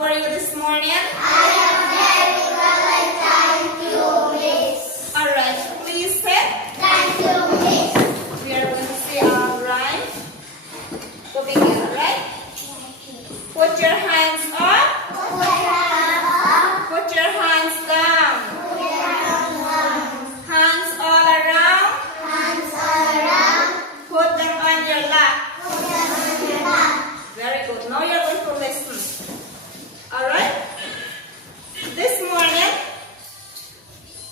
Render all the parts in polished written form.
How are you this morning? I am very well and thank you, Miss. Alright, please say. Thank you, Miss. We are going to say our rhyme to begin, alright? Put your hands up. Put your hands up. Put your hands down. Put your hands down. Hands all around. Hands all around. Put them on your lap. Put them on your lap. Very good. Now you're going to listen. Alright? This morning,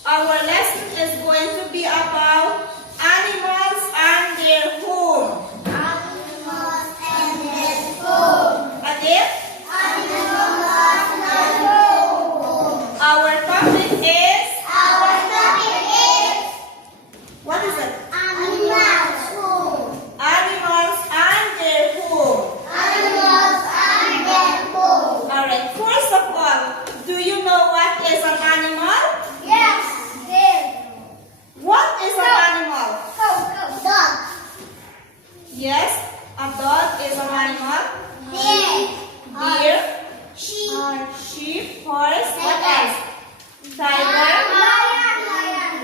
our lesson is going to be about animals and their home. Animals and their home. Again, Animals and their home. our topic is, Our topic is what is it? animals home. Animals and their home. Animals and their home. Alright, first of all, do you know what is an animal? Yes, there. What is an animal? Go. Dog. Yes, a dog is an animal. Deer, sheep, horse, what else? Tiger,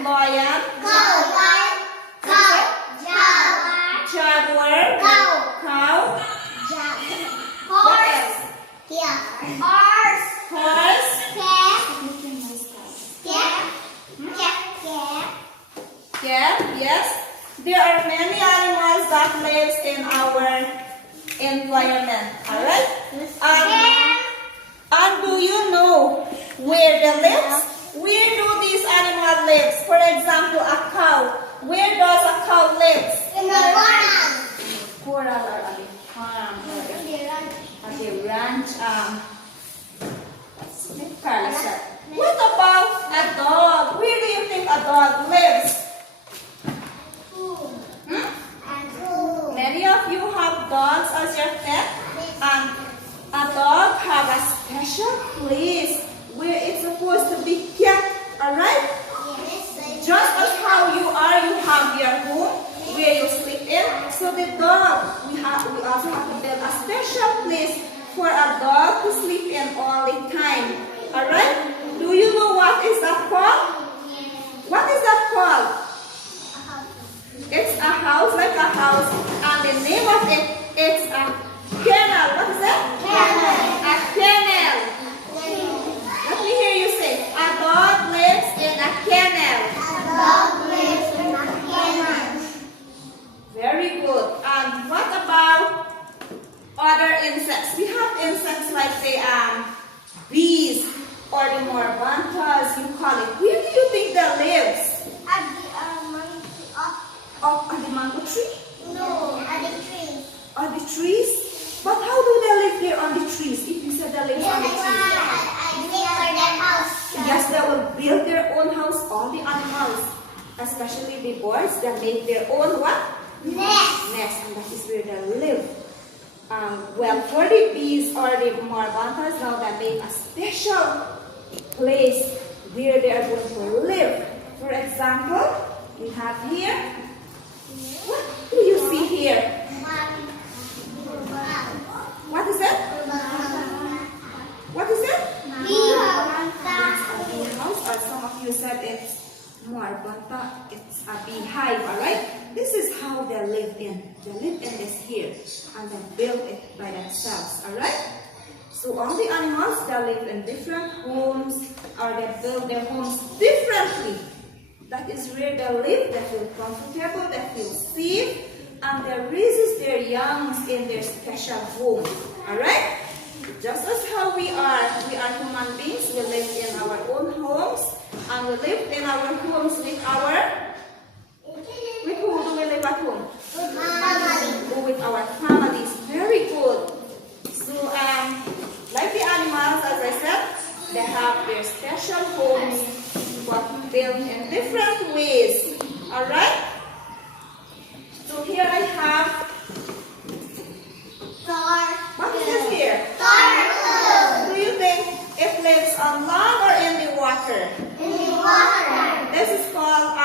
lion, jaguar, cow, what else? Horse, cat, yes. There are many animals that lives in our environment, alright? And do you know where they live? Where do these animals live? For example, a cow. Where does a cow live? Coral or at the farm or at the ranch. Carla said. What about a dog? Where do you think a dog lives? Many of you have dogs as your pet, and a dog have a special place where it's supposed to be kept, alright? Just as how you are, you have your home where you sleep in. So the dog, we also have to build a special place for a dog to sleep in all the time. Alright? Do you know what is that called? What is that called? It's a house, like a house, and the name of it, it's a kennel. What is it? A kennel. Let me hear you say, a dog lives in a kennel. Very good. And what about other insects? We have insects like the bees or the morbantas, you call it. Where do you think they live? On the mango tree? On the trees? But how do they live there on the trees? If you said they live on the trees. Yes, they will build their own house, all the animals. Especially the birds, they make their own what? Nest, and that is where they live. Well, for the bees or the morbantas, now they make a special place where they are going to live. For example, we have here, what do you see here? What is it? What is it? A bee house, or some of you said it's morbanta, it's a beehive, alright? This is how they live in. They live in this here, and they build it by themselves, alright? So all the animals, they live in different homes, or they build their homes differently. That is where they live, they feel comfortable, they feel safe, and they raise their youngs in their special home, alright? Just as how we are human beings, we live in our own homes, and we live in our homes with who do we live at home? With our families. Very good. So, like the animals, as I said, they have their special homes, but built in different ways. Alright? So here I have, what is this here? Do you think it lives on land or in the water? This is called a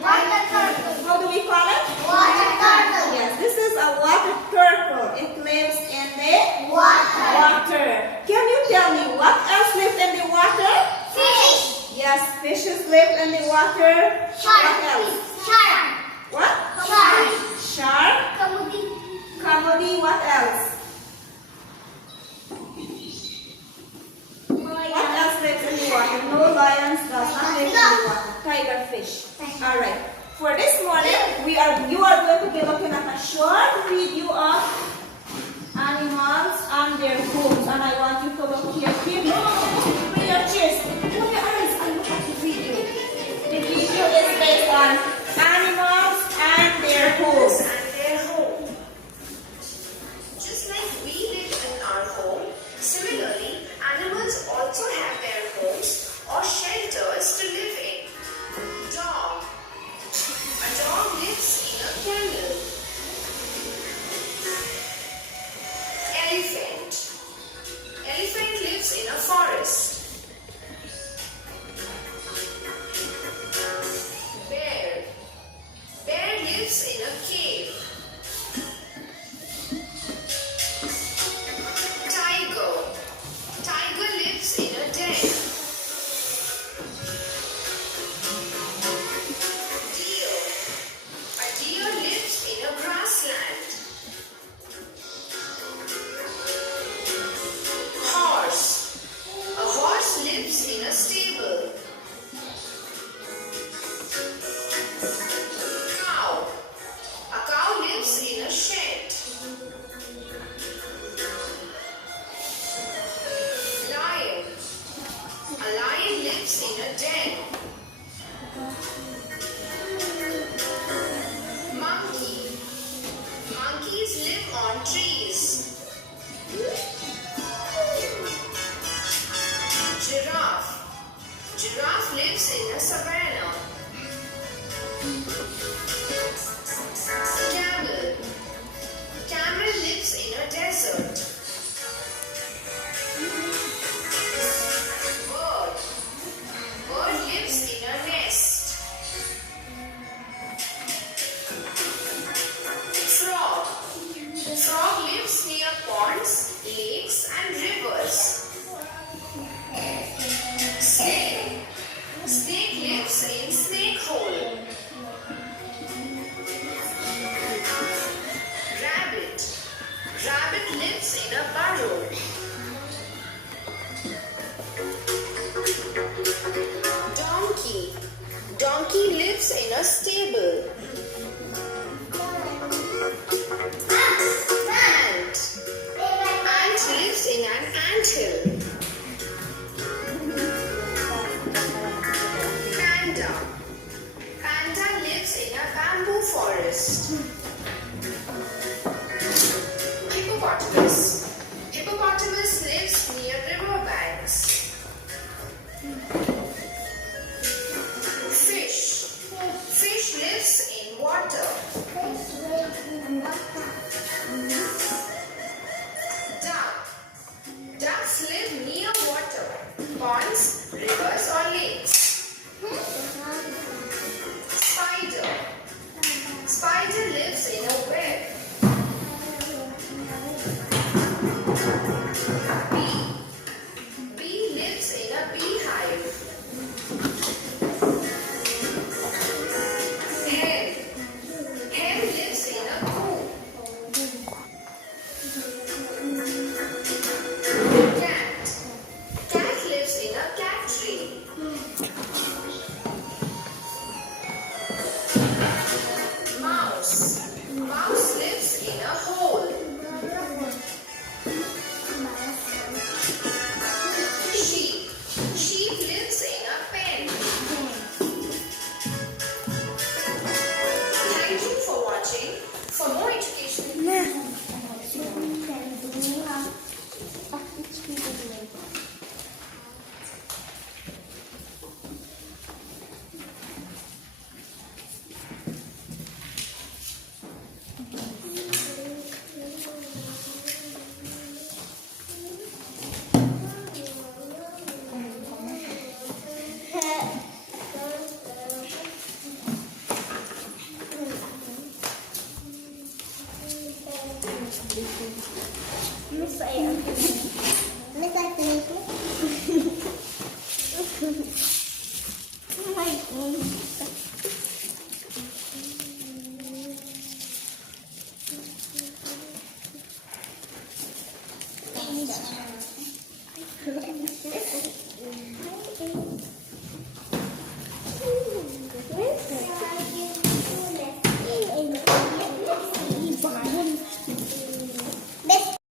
Water turtle. how do we call it? Water turtle. Yes, this is a water turtle. It lives in the Water. water. Can you tell me, what else lives in the water? Fish. Yes, fishes live in the water. What else? Shark. What? Shark. Shark. Comedy. What else? What else lives in the water? No, lions does not live in the water. Tiger fish. Alright. For this morning, you are going to be looking at a short video of animals and their homes. And I want you to look here. Keep your chest. Open your eyes and look at the video. The video is based on animals and their homes. Just like we live in our home, similarly, animals also have their homes or shelters to live in. Dog. A dog lives in a kennel. Elephant. Elephant lives in a forest. Bear. Bear lives in a cave. Tiger. Tiger lives in a den. Deer. A deer lives in a grassland. Horse. A horse lives in a stable. Cow. A cow lives in a shed. Lion. A lion lives in a den. Monkey. Monkeys live on trees. Giraffe. Giraffe lives in a savanna. Camel. Camel lives in a desert. Bird. Bird lives in a nest. Frog. Frog lives near ponds, lakes and rivers. Snake. Snake lives in snake hole. Rabbit. Rabbit lives in a burrow. Donkey. Donkey lives in a stable. Ant. Ant lives in an anthill. Panda. Panda lives in a bamboo forest. Hippopotamus. Hippopotamus lives near river banks. Fish. Fish lives in water. Duck. Ducks live near water, ponds, rivers or lakes. Spider. Spider lives in a web. Bee. Bee lives in a beehive. Hen. Hen lives in a coop. Cat. Cat lives in a cat tree.